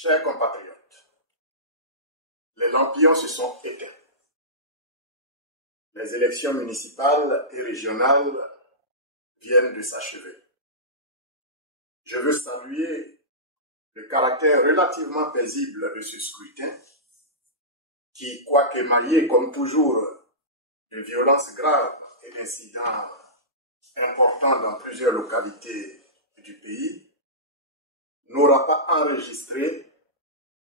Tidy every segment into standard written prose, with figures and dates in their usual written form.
Chers compatriotes, les lampions se sont éteints. Les élections municipales et régionales viennent de s'achever. Je veux saluer le caractère relativement paisible de ce scrutin qui, quoique émaillé comme toujours de violences graves et d'incidents importants dans plusieurs localités du pays, n'aura pas enregistré,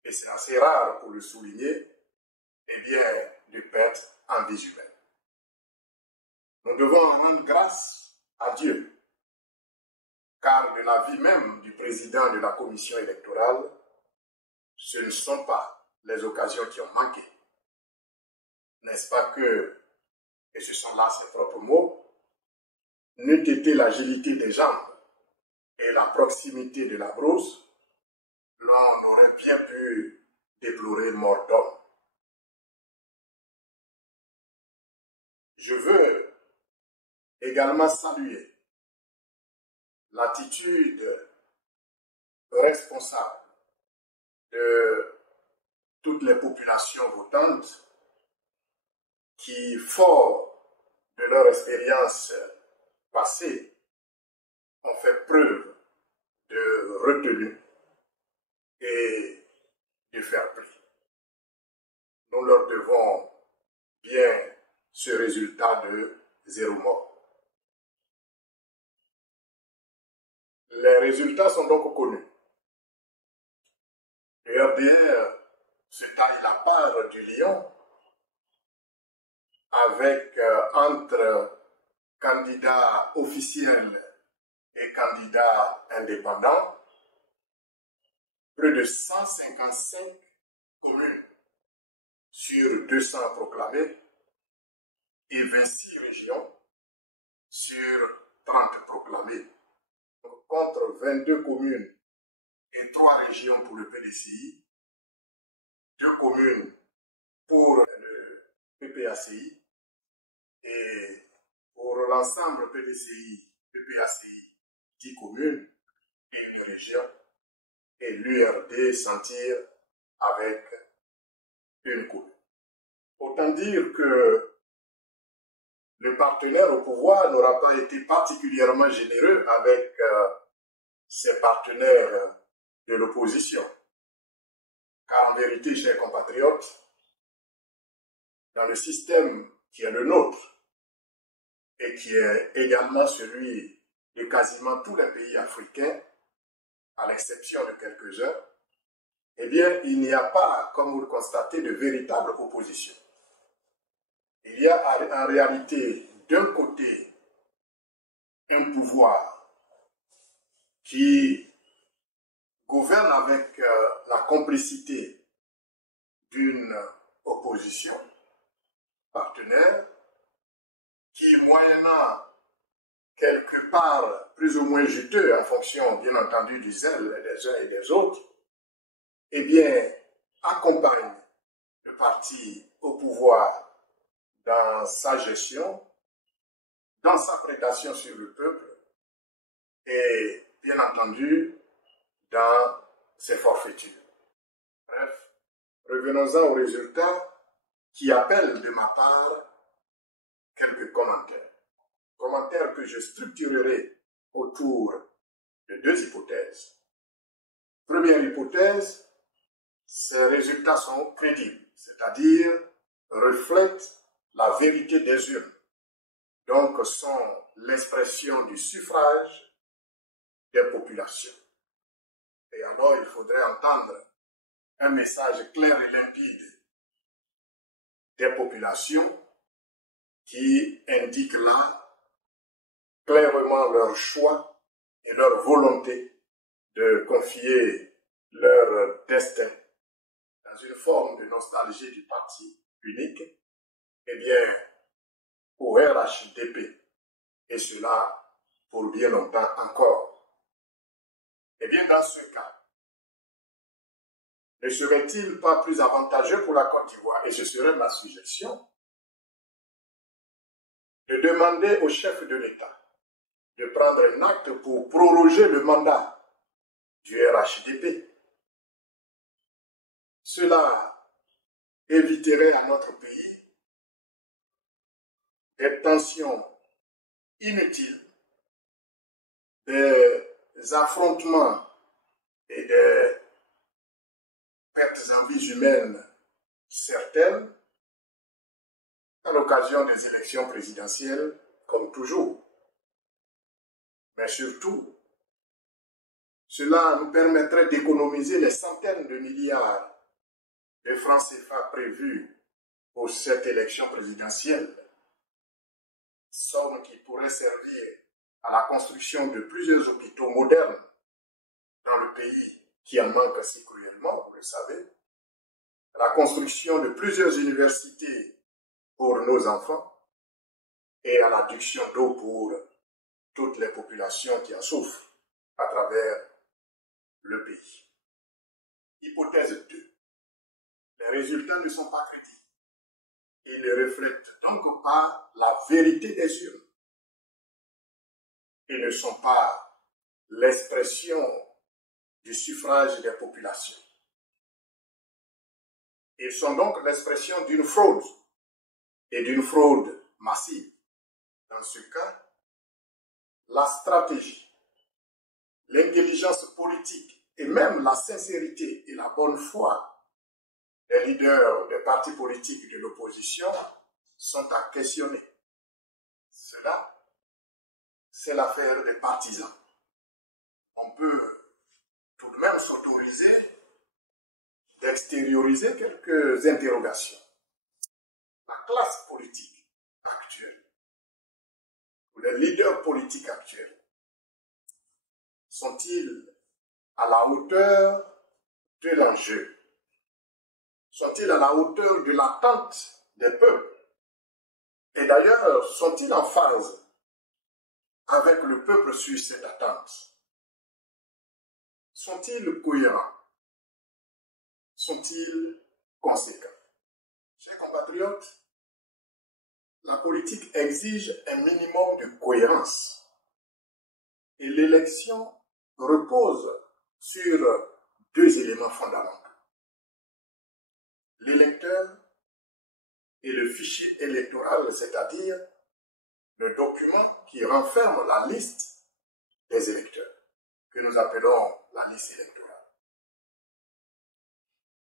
et c'est assez rare pour le souligner, eh bien, de pertes en vie humaine. Nous devons rendre grâce à Dieu, car de la vie même du président de la commission électorale, ce ne sont pas les occasions qui ont manqué. N'est-ce pas que, et ce sont là ses propres mots, n'eût été l'agilité des jambes et la proximité de la brousse, l'on aurait bien pu déplorer mort d'homme. Je veux également saluer l'attitude responsable de toutes les populations votantes qui, fort de leur expérience passée, ont fait preuve de retenue et de fair play. Nous leur devons bien ce résultat de 0 mort. Les résultats sont donc connus. Le RDR se taille la part du lion avec entre candidats officiels et candidats indépendants, près de 155 communes sur 200 proclamées et 26 régions sur 30 proclamées, contre 22 communes et 3 régions pour le PDCI, 2 communes pour le PPACI et pour l'ensemble PDCI, PPACI, 10 communes et une région, et l'URD s'en tire avec une commune. Autant dire que le partenaire au pouvoir n'aura pas été particulièrement généreux avec ses partenaires de l'opposition. Car en vérité, chers compatriotes, dans le système qui est le nôtre et qui est également celui de quasiment tous les pays africains, à l'exception de quelques-uns, eh bien, il n'y a pas, comme vous le constatez, de véritable opposition. Il y a en réalité, d'un côté, un pouvoir qui gouverne avec la complicité d'une opposition partenaire qui, moyennant quelque part plus ou moins juteux en fonction, bien entendu, du zèle des uns et des autres, eh bien, accompagne le parti au pouvoir dans sa gestion, dans sa prédation sur le peuple et, bien entendu, dans ses forfaitures. Bref, revenons-en aux résultats qui appellent de ma part quelques commentaires. Commentaires que je structurerai autour de 2 hypothèses. Première hypothèse, ces résultats sont crédibles, c'est-à-dire reflètent la vérité des urnes, donc sont l'expression du suffrage des populations. Et alors il faudrait entendre un message clair et limpide des populations qui indique là clairement leur choix et leur volonté de confier leur destin dans une forme de nostalgie du parti unique, eh bien, au RHDP, et cela pour bien longtemps encore. Eh bien, dans ce cas, ne serait-il pas plus avantageux pour la Côte d'Ivoire, et ce serait ma suggestion, de demander au chef de l'État de prendre un acte pour proroger le mandat du RHDP Cela éviterait à notre pays des tensions inutiles, des affrontements et des pertes en vies humaines certaines à l'occasion des élections présidentielles, comme toujours. Mais surtout, cela nous permettrait d'économiser les centaines de milliards de francs CFA prévus pour cette élection présidentielle, somme qui pourrait servir à la construction de plusieurs hôpitaux modernes dans le pays qui en manque si cruellement, vous le savez, à la construction de plusieurs universités pour nos enfants et à l'adduction d'eau pour toutes les populations qui en souffrent à travers le pays. Hypothèse 2. Les résultats ne sont pas crédibles. Ils ne reflètent donc pas la vérité des urnes. Ils ne sont pas l'expression du suffrage des populations. Ils sont donc l'expression d'une fraude, et d'une fraude massive. Dans ce cas, la stratégie, l'intelligence politique et même la sincérité et la bonne foi des leaders des partis politiques de l'opposition sont à questionner. Cela, c'est l'affaire des partisans. On peut tout de même s'autoriser d'extérioriser quelques interrogations. La classe politique actuelle, ou les leaders politiques actuels, sont-ils à la hauteur de l'enjeu? Sont-ils à la hauteur de l'attente des peuples? Et d'ailleurs, sont-ils en phase avec le peuple sur cette attente? Sont-ils cohérents? Sont-ils conséquents? Chers compatriotes, la politique exige un minimum de cohérence. Et l'élection repose sur deux éléments fondamentaux. L'électeur et le fichier électoral, c'est-à-dire le document qui renferme la liste des électeurs, que nous appelons la liste électorale.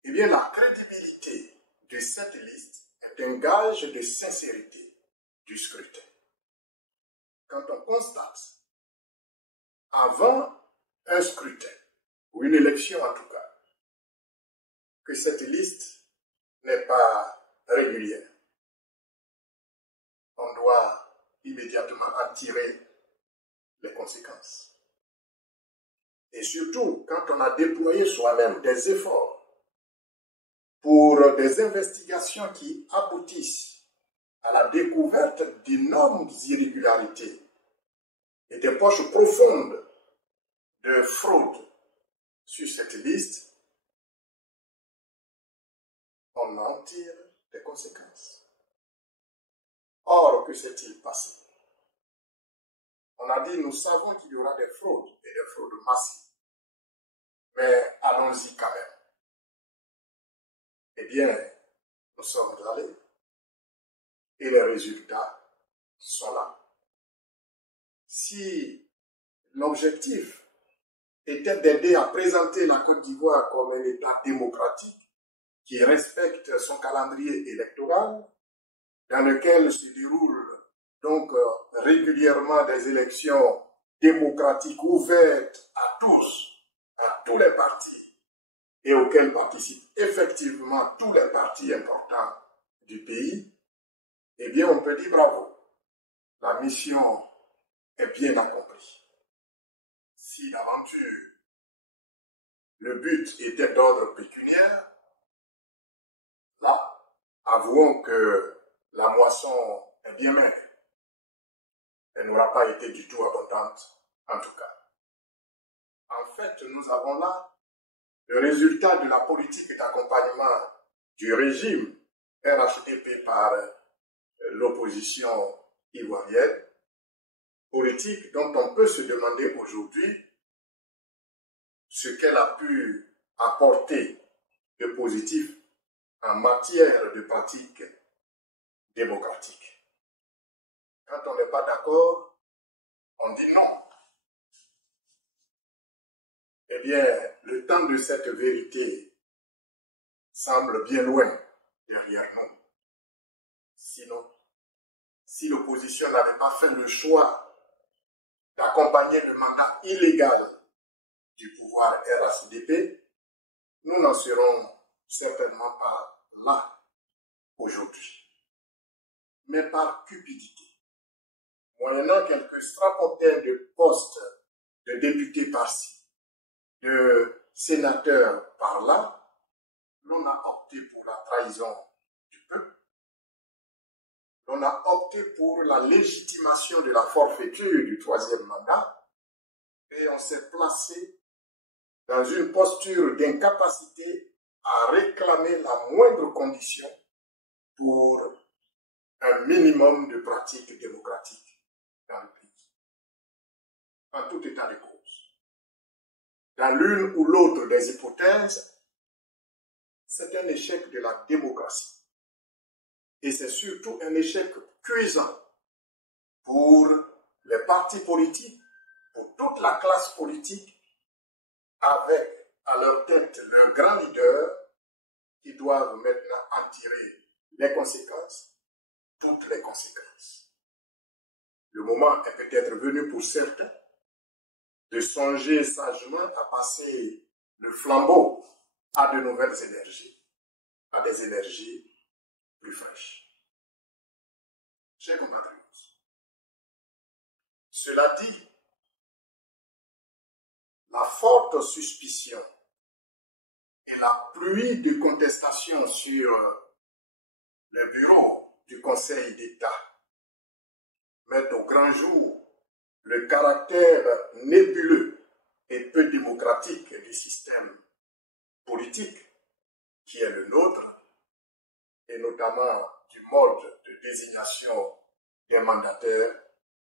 Eh bien, la crédibilité de cette liste est un gage de sincérité du scrutin. Quand on constate, avant un scrutin, ou une élection en tout cas, que cette liste n'est pas régulière, on doit immédiatement en tirer les conséquences. Et surtout, quand on a déployé soi-même des efforts pour des investigations qui aboutissent à la découverte d'énormes irrégularités et des poches profondes de fraude sur cette liste, on en tire des conséquences. Or, que s'est-il passé? On a dit, nous savons qu'il y aura des fraudes et des fraudes massives. Mais allons-y quand même. Eh bien, nous sommes allés et les résultats sont là. Si l'objectif était d'aider à présenter la Côte d'Ivoire comme un État démocratique qui respecte son calendrier électoral, dans lequel se déroulent donc régulièrement des élections démocratiques ouvertes à tous les partis, et auxquels participent effectivement tous les partis importants du pays, eh bien on peut dire bravo, la mission est bien accomplie. Si d'aventure le but était d'ordre pécuniaire, là, avouons que la moisson est bien maigre. Elle n'aura pas été du tout abondante, en tout cas. En fait, nous avons là le résultat de la politique d'accompagnement du régime RHDP par l'opposition ivoirienne, politique dont on peut se demander aujourd'hui ce qu'elle a pu apporter de positif en matière de pratique démocratique. Quand on n'est pas d'accord, on dit non. Eh bien, le temps de cette vérité semble bien loin derrière nous. Sinon, si l'opposition n'avait pas fait le choix d'accompagner le mandat illégal du pouvoir RHDP, nous n'en serons certainement pas là aujourd'hui. Mais par cupidité, moyennant quelques strapontins de postes de députés par-ci, de sénateurs par-là, l'on a opté pour la trahison du peuple, l'on a opté pour la légitimation de la forfaiture du troisième mandat, et on s'est placé dans une posture d'incapacité à réclamer la moindre condition pour un minimum de pratiques démocratiques dans le pays. En tout état de cause. Dans l'une ou l'autre des hypothèses, c'est un échec de la démocratie. Et c'est surtout un échec cuisant pour les partis politiques, pour toute la classe politique, avec à leur tête leurs grands leaders qui doivent maintenant en tirer les conséquences, toutes les conséquences. Le moment est peut-être venu pour certains de songer sagement à passer le flambeau à de nouvelles énergies, à des énergies plus fraîches. Chers compatriotes, cela dit, la forte suspicion et la pluie de contestation sur le bureau du Conseil d'État mettent au grand jour le caractère nébuleux et peu démocratique du système politique qui est le nôtre, et notamment du mode de désignation des mandataires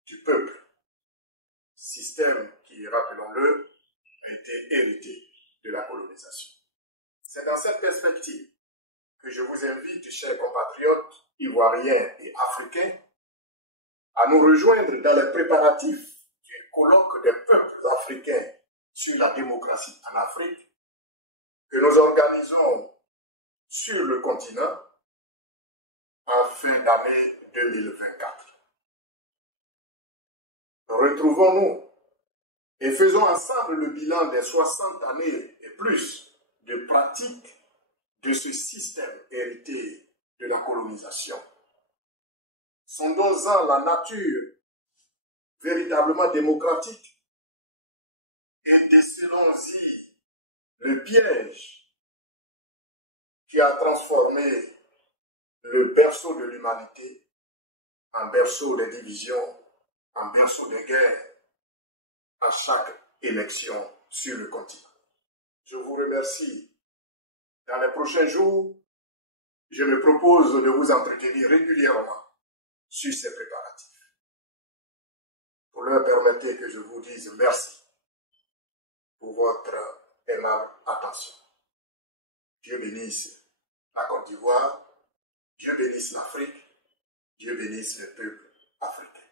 du peuple. Système qui, rappelons-le, a été hérité de la colonisation. C'est dans cette perspective que je vous invite, chers compatriotes ivoiriens et africains, à nous rejoindre dans les préparatifs du colloque des peuples africains sur la démocratie en Afrique que nous organisons sur le continent en fin d'année 2024. Retrouvons-nous et faisons ensemble le bilan des 60 années et plus de pratique de ce système hérité de la colonisation. Sondons-en la nature véritablement démocratique et décelons-y le piège qui a transformé le berceau de l'humanité en berceau des divisions, en berceau des guerres, à chaque élection sur le continent. Je vous remercie. Dans les prochains jours, je me propose de vous entretenir régulièrement sur ces préparatifs. Pour leur permettre que je vous dise merci pour votre aimable attention. Dieu bénisse la Côte d'Ivoire, Dieu bénisse l'Afrique, Dieu bénisse le peuple africain.